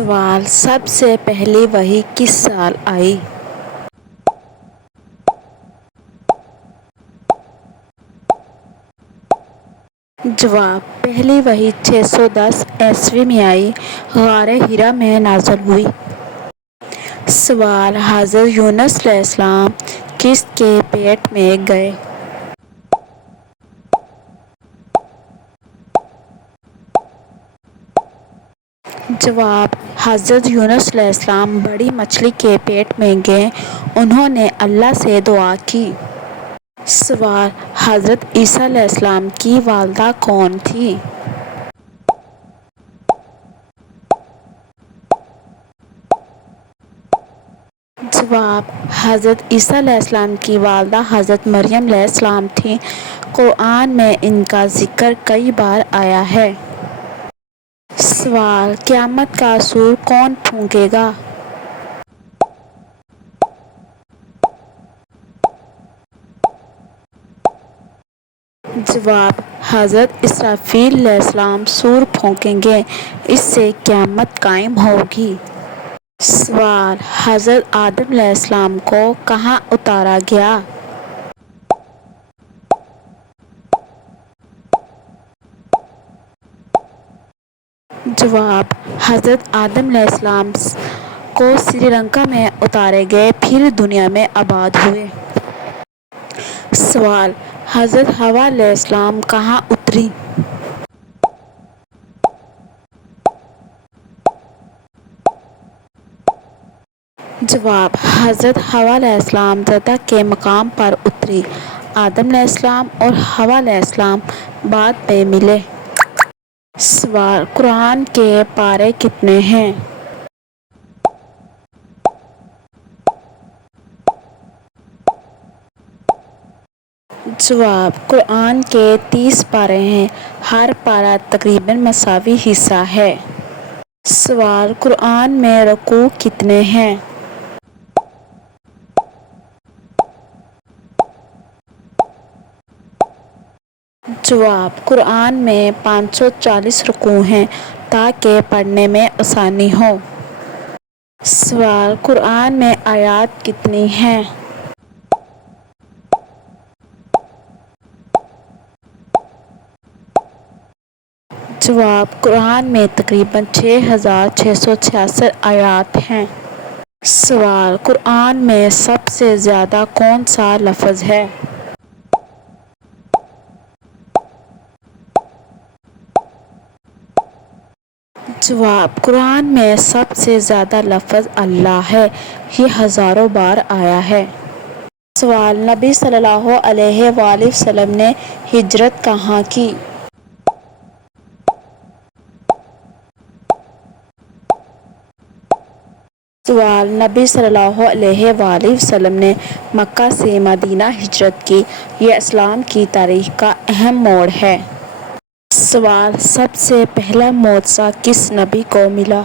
سوال: سب سے پہلی وحی کس سال آئی؟ جواب: پہلی وحی 610 عیسوی میں آئی، غار حرا میں نازل ہوئی۔ سوال: حضرت یونس علیہ السلام کس کے پیٹ میں گئے؟ جواب: حضرت یونس علیہ السلام بڑی مچھلی کے پیٹ میں گئے، انہوں نے اللہ سے دعا کی۔ سوال: حضرت عیسیٰ علیہ السلام کی والدہ کون تھیں؟ جواب: حضرت عیسیٰ علیہ السلام کی والدہ حضرت مریم علیہ السلام تھیں۔ قرآن میں ان کا ذکر کئی بار آیا ہے۔ سوال: قیامت کا سور کون پھونکے گا؟ جواب: حضرت اسرافیل علیہ السلام سور پھونکیں گے، اس سے قیامت قائم ہوگی۔ سوال: حضرت آدم علیہ السلام کو کہاں اتارا گیا؟ جواب: حضرت آدم علیہ السلام کو سری لنکا میں اتارے گئے، پھر دنیا میں آباد ہوئے۔ سوال: حضرت حوا علیہ السلام کہاں اتریں؟ جواب: حضرت حوا علیہ السلام جدہ کے مقام پر اتری۔ آدم علیہ السلام اور حوا علیہ السلام بعد میں ملے۔ سوال: قرآن کے پارے کتنے ہیں؟ جواب: قرآن کے 30 پارے ہیں، ہر پارہ تقریباً مساوی حصہ ہے۔ سوال: قرآن میں رکوع کتنے ہیں؟ جواب: قرآن میں 540 رکوع ہیں تاکہ پڑھنے میں آسانی ہو۔ سوال: قرآن میں آیات کتنی ہیں؟ جواب: قرآن میں تقریباً 6666 آیات ہیں۔ سوال: قرآن میں سب سے زیادہ کون سا لفظ ہے؟ جواب: قرآن میں سب سے زیادہ لفظ اللہ ہے، یہ ہزاروں بار آیا ہے۔ سوال: نبی صلی اللہ علیہ وآلہ وسلم نے ہجرت کہاں کی؟ سوال: نبی صلی اللہ علیہ وآلہ وسلم نے مکہ سے مدینہ ہجرت کی، یہ اسلام کی تاریخ کا اہم موڑ ہے۔ سوال: سب سے پہلا معجزہ کس نبی کو ملا؟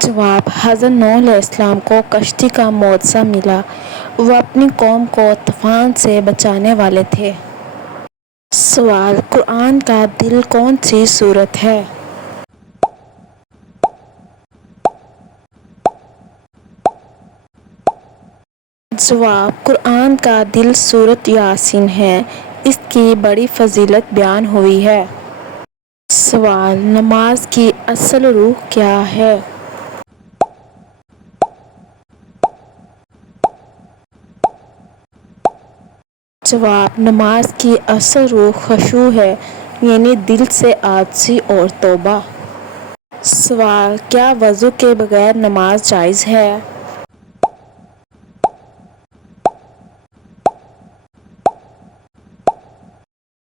جواب: حضرت نوح علیہ السلام کو کشتی کا معجزہ ملا، وہ اپنی قوم کو طوفان سے بچانے والے تھے۔ سوال: قرآن کا دل کون سی سورت ہے؟ جواب: قرآن کا دل سورۃ یاسین ہے، اس کی بڑی فضیلت بیان ہوئی ہے۔ سوال: نماز کی اصل روح کیا ہے؟ جواب: نماز کی اصل روح خشوع ہے، یعنی دل سے عاجزی اور توبہ۔ سوال: کیا وضو کے بغیر نماز جائز ہے؟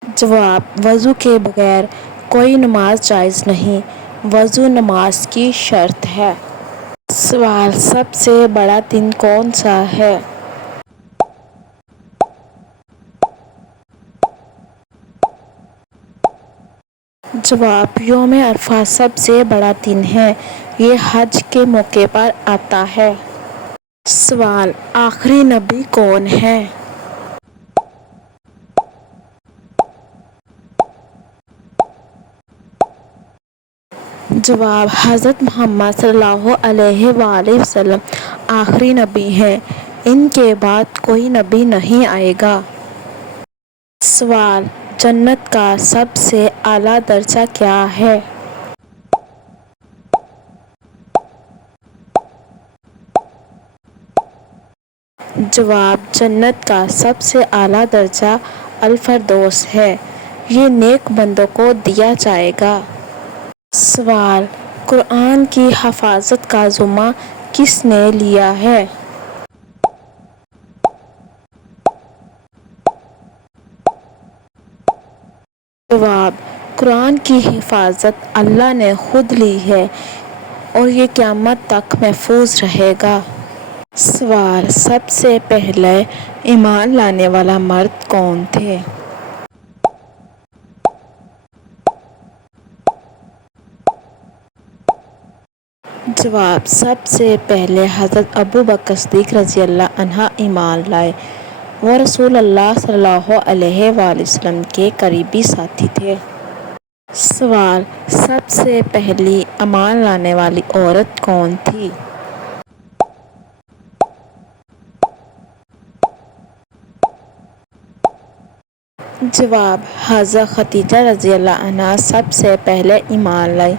جواب: وضو کے بغیر کوئی نماز جائز نہیں، وضو نماز کی شرط ہے۔ سوال: سب سے بڑا دن کون سا ہے؟ جواب: یوم عرفہ سب سے بڑا دن ہے، یہ حج کے موقع پر آتا ہے۔ سوال: آخری نبی کون ہے؟ جواب: حضرت محمد صلی اللہ علیہ وآلہ وسلم آخری نبی ہیں، ان کے بعد کوئی نبی نہیں آئے گا۔ سوال: جنت کا سب سے اعلیٰ درجہ کیا ہے؟ جواب: جنت کا سب سے اعلیٰ درجہ الفردوس ہے، یہ نیک بندوں کو دیا جائے گا۔ سوال: قرآن کی حفاظت کا ذمہ کس نے لیا ہے؟ جواب: قرآن کی حفاظت اللہ نے خود لی ہے اور یہ قیامت تک محفوظ رہے گا۔ سوال: سب سے پہلے ایمان لانے والا مرد کون تھے؟ جواب: سب سے پہلے حضرت ابوبکر صدیق رضی اللہ عنہ ایمان لائے، وہ رسول اللہ صلی اللہ علیہ وآلہ وسلم کے قریبی ساتھی تھے۔ سوال: سب سے پہلی ایمان لانے والی عورت کون تھی؟ جواب: حضرت خدیجہ رضی اللہ عنہا سب سے پہلے ایمان لائی،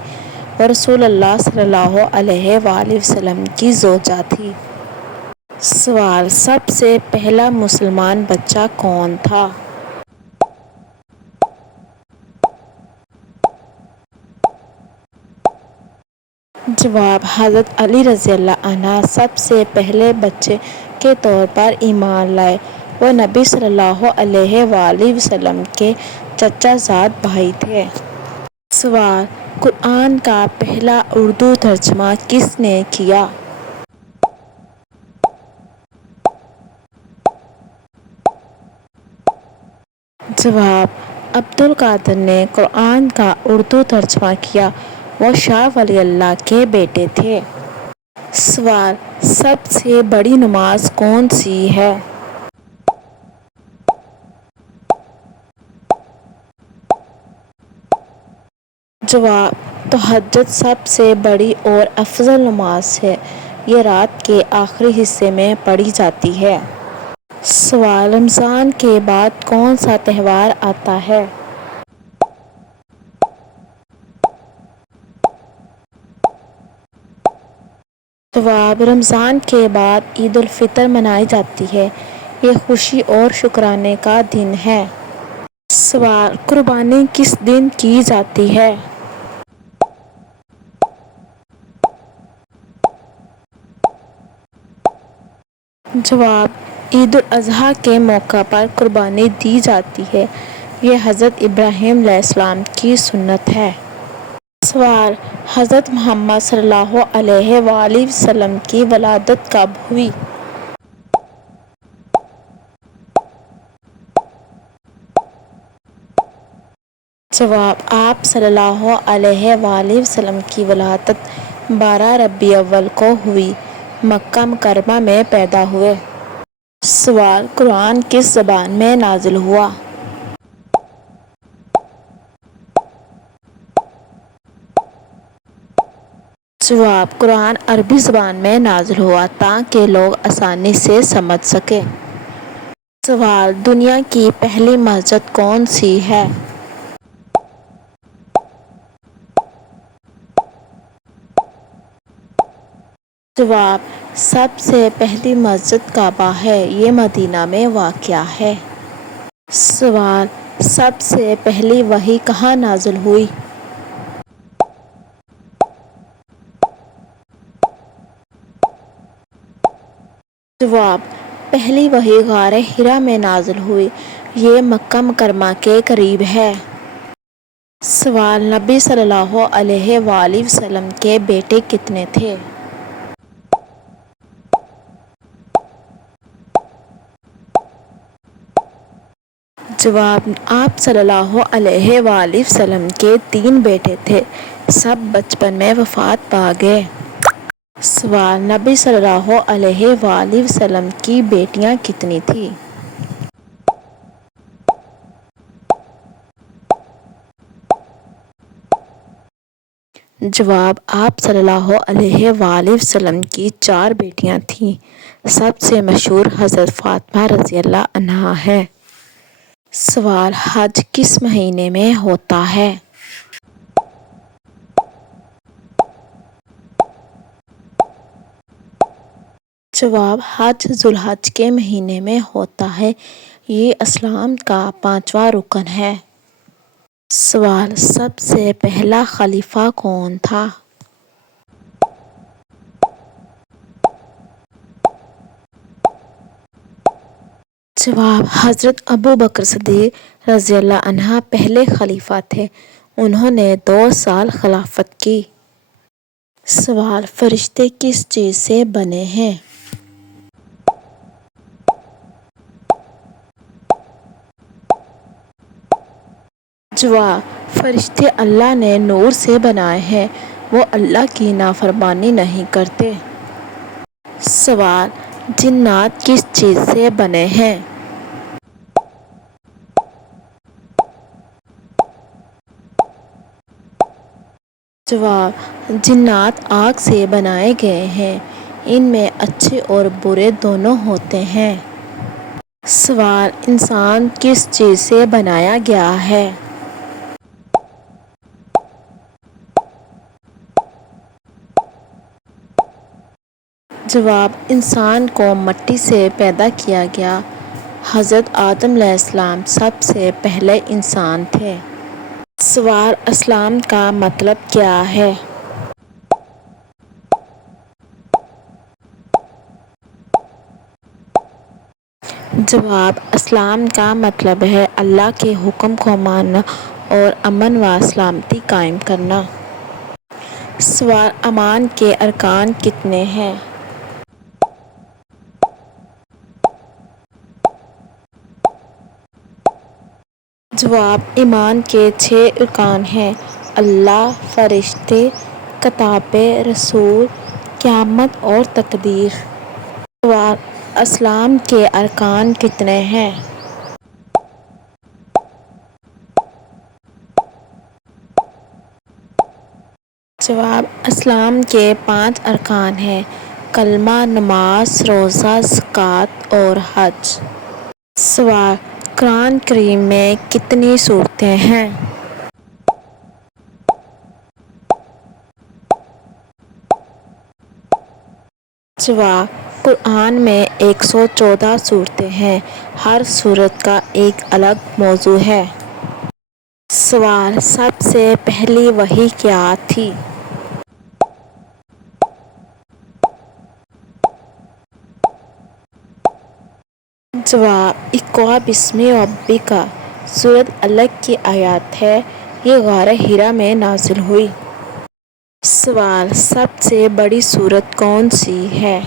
وہ رسول اللہ صلی اللہ علیہ وآلہ وسلم کی زوجہ تھی۔ سوال: سب سے پہلا مسلمان بچہ کون تھا؟ جواب: حضرت علی رضی اللہ عنہ سب سے پہلے بچے کے طور پر ایمان لائے، وہ نبی صلی اللہ علیہ وآلہ وسلم کے چچا زاد بھائی تھے۔ سوال: قرآن کا پہلا اردو ترجمہ کس نے کیا؟ جواب: عبدالقادر نے قرآن کا اردو ترجمہ کیا، وہ شاہ ولی اللہ کے بیٹے تھے۔ سوال: سب سے بڑی نماز کون سی ہے؟ جواب: تہجد سب سے بڑی اور افضل نماز ہے، یہ رات کے آخری حصے میں پڑھی جاتی ہے۔ سوال: رمضان کے بعد کون سا تہوار آتا ہے؟ جواب: رمضان کے بعد عید الفطر منائی جاتی ہے، یہ خوشی اور شکرانے کا دن ہے۔ سوال: قربانی کس دن کی جاتی ہے؟ جواب: عید الاضحیٰ کے موقع پر قربانی دی جاتی ہے، یہ حضرت ابراہیم علیہ السلام کی سنت ہے۔ سوال: حضرت محمد صلی اللہ علیہ وآلہ وسلم کی ولادت کب ہوئی؟ جواب: آپ صلی اللہ علیہ وآلہ وسلم کی ولادت 12 ربیع الاول کو ہوئی، مکہ مکرمہ میں پیدا ہوئے۔ سوال: قرآن کس زبان میں نازل ہوا؟ جواب: قرآن عربی زبان میں نازل ہوا تاکہ لوگ آسانی سے سمجھ سکیں۔ سوال: دنیا کی پہلی مسجد کون سی ہے؟ جواب: سب سے پہلی مسجد کعبہ ہے، یہ مدینہ میں واقع ہے۔ سوال: سب سے پہلی وحی کہاں نازل ہوئی؟ جواب: پہلی وحی غار حرا میں نازل ہوئی، یہ مکہ مکرمہ کے قریب ہے۔ سوال: نبی صلی اللہ علیہ وآلہ وسلم کے بیٹے کتنے تھے؟ جواب: آپ صلی اللہ علیہ وآلہ وسلم کے 3 بیٹے تھے، سب بچپن میں وفات پا گئے۔ سوال: نبی صلی اللہ علیہ وآلہ وسلم کی بیٹیاں کتنی تھیں؟ جواب: آپ صلی اللہ علیہ وآلہ وسلم کی 4 بیٹیاں تھیں۔ سب سے مشہور حضرت فاطمہ رضی اللہ عنہا ہے۔ سوال: حج کس مہینے میں ہوتا ہے؟ جواب: حج ذوالحج کے مہینے میں ہوتا ہے۔ یہ اسلام کا 5واں رکن ہے۔ سوال: سب سے پہلا خلیفہ کون تھا؟ جواب: حضرت ابوبکر صدیق رضی اللہ عنہ پہلے خلیفہ تھے۔ انہوں نے 2 سال خلافت کی۔ سوال: فرشتے کس چیز سے بنے ہیں؟ جواب: فرشتے اللہ نے نور سے بنائے ہیں، وہ اللہ کی نافرمانی نہیں کرتے۔ سوال: جنات کس چیز سے بنے ہیں؟ جواب: جنات آگ سے بنائے گئے ہیں، ان میں اچھے اور برے دونوں ہوتے ہیں۔ سوال: انسان کس چیز سے بنایا گیا ہے؟ جواب: انسان کو مٹی سے پیدا کیا گیا۔ حضرت آدم علیہ السلام سب سے پہلے انسان تھے۔ سوال: اسلام کا مطلب کیا ہے؟ جواب: اسلام کا مطلب ہے اللہ کے حکم کو ماننا اور امن و سلامتی قائم کرنا۔ سوال: ایمان کے ارکان کتنے ہیں؟ جواب: ایمان کے 6 ارکان ہیں: اللہ، فرشتے، کتابیں، رسول، قیامت اور تقدیر۔ سوال: اسلام کے ارکان کتنے ہیں؟ جواب: اسلام کے 5 ارکان ہیں: کلمہ، نماز، روزہ، زکوٰۃ اور حج۔ سوال: قرآن کریم میں کتنی سورتیں ہیں؟ جواب: قرآن میں 114 سورتیں ہیں، ہر سورت کا ایک الگ موضوع ہے۔ سوال: سب سے پہلی وحی کیا تھی؟ جواب: اقرأ بسم ربک سورت الگ کی آیات ہے، یہ غار حرا میں نازل ہوئی۔ سوال: سب سے بڑی سورت کون سی ہے؟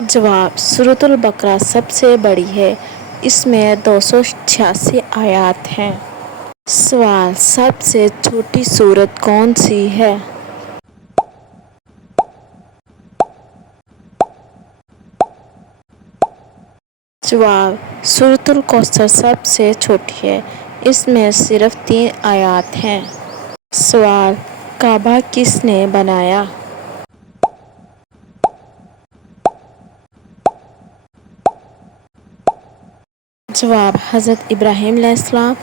جواب: سورۃ البقرہ سب سے بڑی ہے، اس میں 286 آیات ہیں۔ سوال: سب سے چھوٹی سورت کون سی ہے؟ جواب: سورۃ الکوثر سب سے چھوٹی ہے، اس میں صرف 3 آیات ہیں۔ سوال: کعبہ کس نے بنایا؟ جواب: حضرت ابراہیم علیہ السلام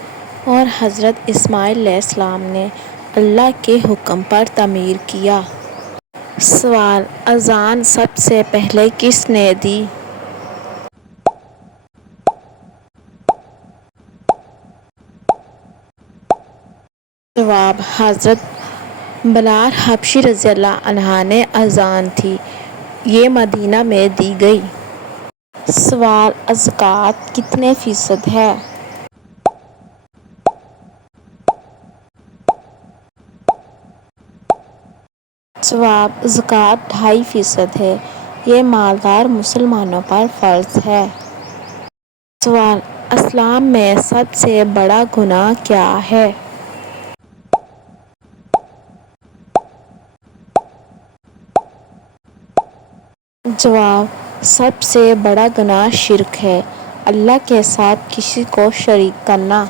اور حضرت اسماعیل علیہ السلام نے اللہ کے حکم پر تعمیر کیا۔ سوال: اذان سب سے پہلے کس نے دی؟ جواب: حضرت بلال حبشی رضی اللہ عنہ نے اذان دی، یہ مدینہ میں دی گئی۔ سوال: زکوٰۃ کتنے فیصد ہے؟ جواب: زکوٰۃ 2.5% ہے، یہ مالدار مسلمانوں پر فرض ہے۔ سوال: اسلام میں سب سے بڑا گناہ کیا ہے؟ جواب: سب سے بڑا گناہ شرک ہے، اللہ کے ساتھ کسی کو شریک کرنا